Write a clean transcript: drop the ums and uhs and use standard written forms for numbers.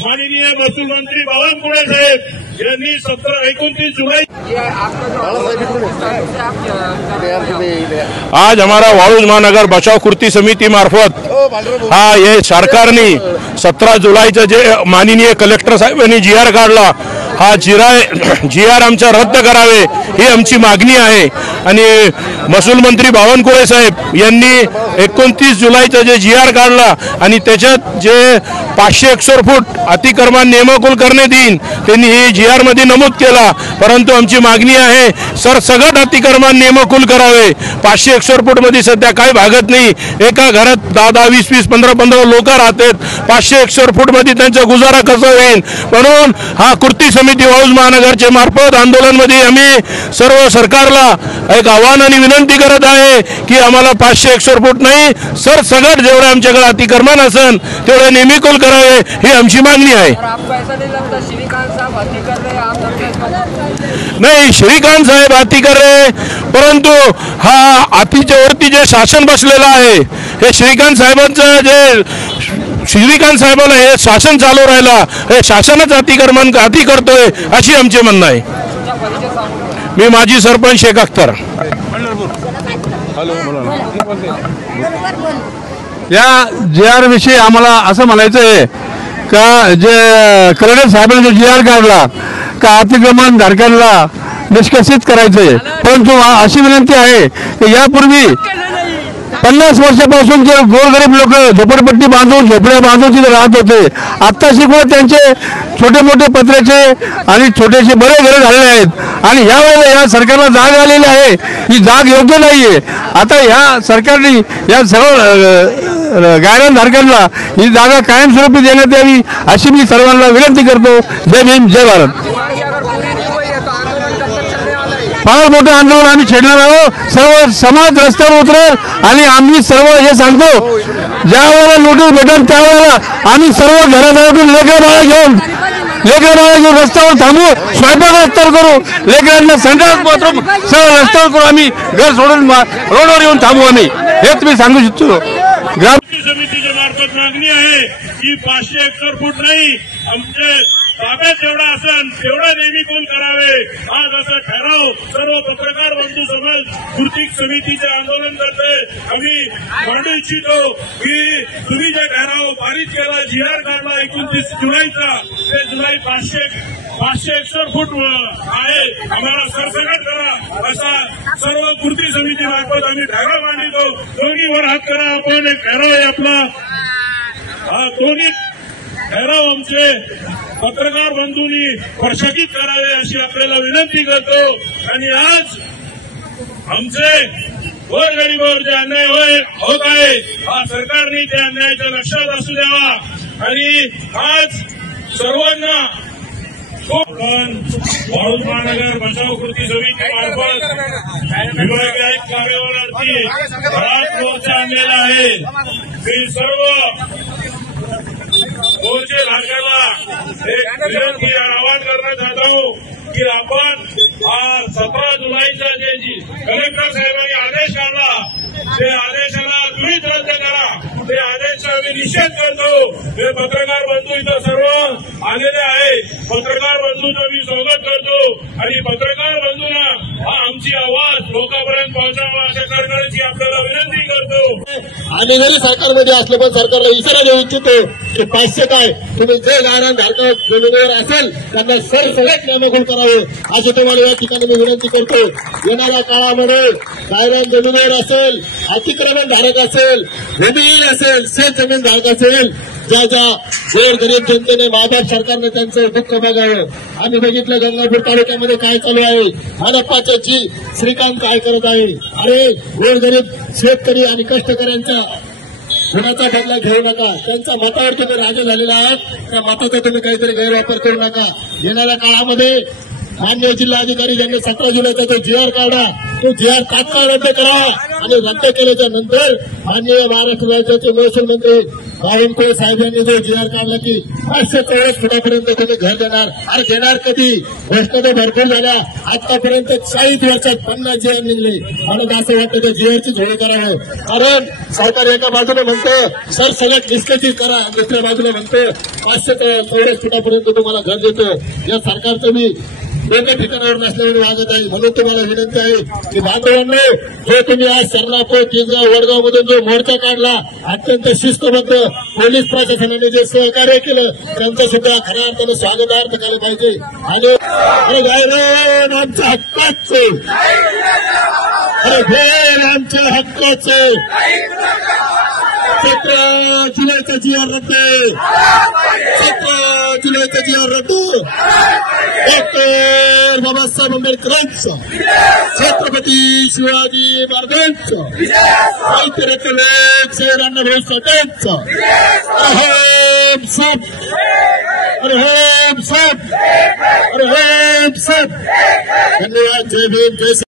माननीय महसूल मंत्री बावनकुळे साहेब यांनी 29 जुलाई आज हमारा वाळूज महानगर बचाव कृती समिति मार्फत ये सरकार ने 17 जुलैचं जे माननीय कलेक्टर साहेबांनी GR काढला हा GR आमचा रद्द करावे ही आमची मागणी आहे। आणि महसूल मंत्री बावनकुळे साहेब यांनी 29 जुलैचं जे GR काढला आणि त्याच्यात जे 500 स्क्वेअर फूट अतिक्रमण नियमकुल करण्यात येईल त्यांनी हे GR मध्ये नमूद केला, परंतु आमची मागणी आहे सरसगट अतिक्रमण नियमकुल करावे। 500 स्क्वेअर फूट मध्ये सध्या काही भागत नाही, एका घरात 10, 20, 15 लोक राहतात। 500 स्क्वेअर फूट मध्ये त्यांचा गुजारा कसा होईल, म्हणून हा कृती समिती वाळूज महानगरचे मार्फत आंदोलन मध्ये आम्ही सर्व सरकारला एक आव्हान आणि विनंती करत आहे की आम्हाला 500 स्क्वेअर फूट नाही सरसगट जेवढे आमच्याकडे अतिक्रमण असेल तेवढे नियमिकुल करावे ही आमची मागणी आहे। नाही, श्रीकांत साहेब अति कर रहे, परंतु हा अतिच्या वरती जे शासन बसलेलं आहे हे श्रीकांत साहेबांना हे शासन चालू राहिला, हे शासनच अति करतोय अशी आमचे म्हणणं आहे। मी माजी सरपंच शेख अख्तर। या GR विषयी आम्हाला असं म्हणायचं आहे का जे कलेक्टर साहेबांनी जो GR काढला का अतिक्रमण धारकांना निष्कासित करायचंय, परंतु अशी विनंती आहे की यापूर्वी 50 वर्षापासून जे गोरगरीब लोक झोपडपट्टी बांधून झोपड्या बांधून तिथे राहत होते, आता शिकवत त्यांचे छोटे मोठे पत्र्याचे आणि छोटेसे बरे घरे झालेले आहेत आणि यावेळेला या सरकारला जाग आलेली आहे, ही जाग योग्य नाहीये। आता या सरकारने या सर्व गायरानधारकांना ही जागा कायमस्वरूपी देण्यात यावी अशी मी सर्वांना विनंती करतो। जय भीम, जय भारत। फार मोठं आंदोलन आम्ही छेडणार आहोत, सर्व समाज रस्त्यावर उतरेल आणि आम्ही सर्व हे सांगतो ज्या वेळेला नोटीस भेटेल त्यावेळेला आम्ही सर्व घराघरातून लेकरं बाळा घेऊन रस्त्यावर थांबू, स्वयंपाक रस्त्यावर करू, लेकरांना संडास बाथरूम सर्व रस्त्यावर करू, आम्ही घर सोडून रोडवर येऊन थांबू, आम्ही हेच मी सांगू इच्छितो। ग्राम समितीच्या मार्फत मागणी आहे की 500 स्क्वेअर फूट नाही आमचे ताब्यात जेवढा असेल तेवढा नियमिकुल करावे। आज असा ठराव सर्व पत्रकार बंधू समाज कृती समितीचे आंदोलन करते आम्ही मांडू इच्छितो की तुम्ही जे ठराव पारित केला GR काढला 29 जुलैचा, ते जुलै 500 स्क्वेअर फूट आहे, आम्हाला सरसकट करा असा सर्व कृती समिती मार्फत आम्ही ठराव मांडतो। दोन्हीवर हात करा, आपण एक ठराव आहे आपला, दोन्ही ठराव आमचे पत्रकार बंधूंनी प्रशासित करावे अशी आपल्याला विनंती करतो। आणि आज आमचे गोरगरिबावर जे अन्याय होत आहे हा सरकारने त्या अन्यायाच्या लक्षात असू द्यावा आणि आज सर्वांना वाळूज महानगर बचाव कृती समिती मार्फत विभागीय आयुक्त कार्यालयावरती बराच मोर्चा आणलेला आहे। मी सर्व मोर्चे धारकाला एक विनंती आवाहन करना चाहता हूँ की आपण 17 जुलैचा जे कलेक्टर साहेबांनी आदेश काढला ते आदेशाला त्वरित रद्द करा, ते आदेशाचा आम्ही निषेध करतो। हे पत्रकार बंधू इथं सर्व आलेले आहेत, पत्रकार बंधूंचं मी स्वागत करतो आणि पत्रकार बंधूंना हा आमची आवाज लोकांपर्यंत पोहोचावा अशा सरकारची आपल्याला विनंती करतो। आणि जरी सरकारमध्ये असलं पण सरकारला इशारा देऊ इच्छितो की 500 काय तुम्ही जे गायरानधारक जमिनीवर असेल त्यांना सरसकट नियमकुल करावे अशी तुम्हाला या ठिकाणी मी विनंती करतो। येणाऱ्या काळामध्ये गायरान जमिनीवर असेल, अतिक्रमण धारक असेल, भूमिहीन असेल, शेत जमीन धारक असेल, ज्या गोरगरीब जनतेने महाराष्ट्र सरकारने त्यांचं दुःख बघावं। आम्ही बघितलं गंगापूर तालुक्यामध्ये काय चालू आहे, मनपाच्या श्रीकांत काय करत आहे। अरे गोरगरीब शेतकरी आणि कष्टकऱ्यांच्या गुणाचा बदला घेऊ नका, त्यांच्या मतावर तुम्ही राजा झालेला आहात, त्या मताचा तुम्ही काहीतरी गैरवापर करू नका। येणाऱ्या काळामध्ये माननीय जिल्हाधिकारी ज्यांनी 17 जुलैचा जो GR काढला तो GR तात्काळ रद्द करा आणि रद्द केल्याच्या नंतर माननीय महाराष्ट्र राज्याचे महसूल मंत्री बावनकुळे साहेब यांनी जो जी आर काढला की 544 फुटापर्यंत तुम्ही घर देणार. अरे देणार कधी? घोषणा तर भरपूर झाल्या. आतापर्यंत 40 वर्षात 50 जी आर निघले. मला असं वाटतं त्या जी आरची झोळी करावं. कारण सरकार एका बाजूने म्हणतं सर सगळ्यात निष्कर्षित करा, दुसऱ्या बाजूला म्हणतं 544 फुटापर्यंत तुम्हाला घर देतो. या सरकारचं मी एका ठिकाणावर नसल्यामुळे वागत आहे. म्हणून तुम्हाला विनंती आहे की बांधवांनो, जो तुम्ही आज शरणापूर, किसगाव, वडगाव मधून जो मोर्चा काढला, अत्यंत शिस्तबद्ध पोलीस प्रशासनाने जे सहकार्य केलं त्यांचं सुद्धा खऱ्या अर्थानं स्वागतार्थ केलं पाहिजे. आणि अरे गायरोन आमच्या हक्काचं, अरे भेल आमच्या हक्काचं. 17 जुलैचा जी आर रद्द, 17 जुलैचा जी आर रद्द. डॉक्टर बाबासाहेब आंबेडकरांचा, छत्रपती शिवाजी महाराजांचा, साहित्य लोकशाहीर अण्णाभाऊ साठेंचा. अरे सब, अरे सब, अरे सब. धन्यवाद. जय भीम, जय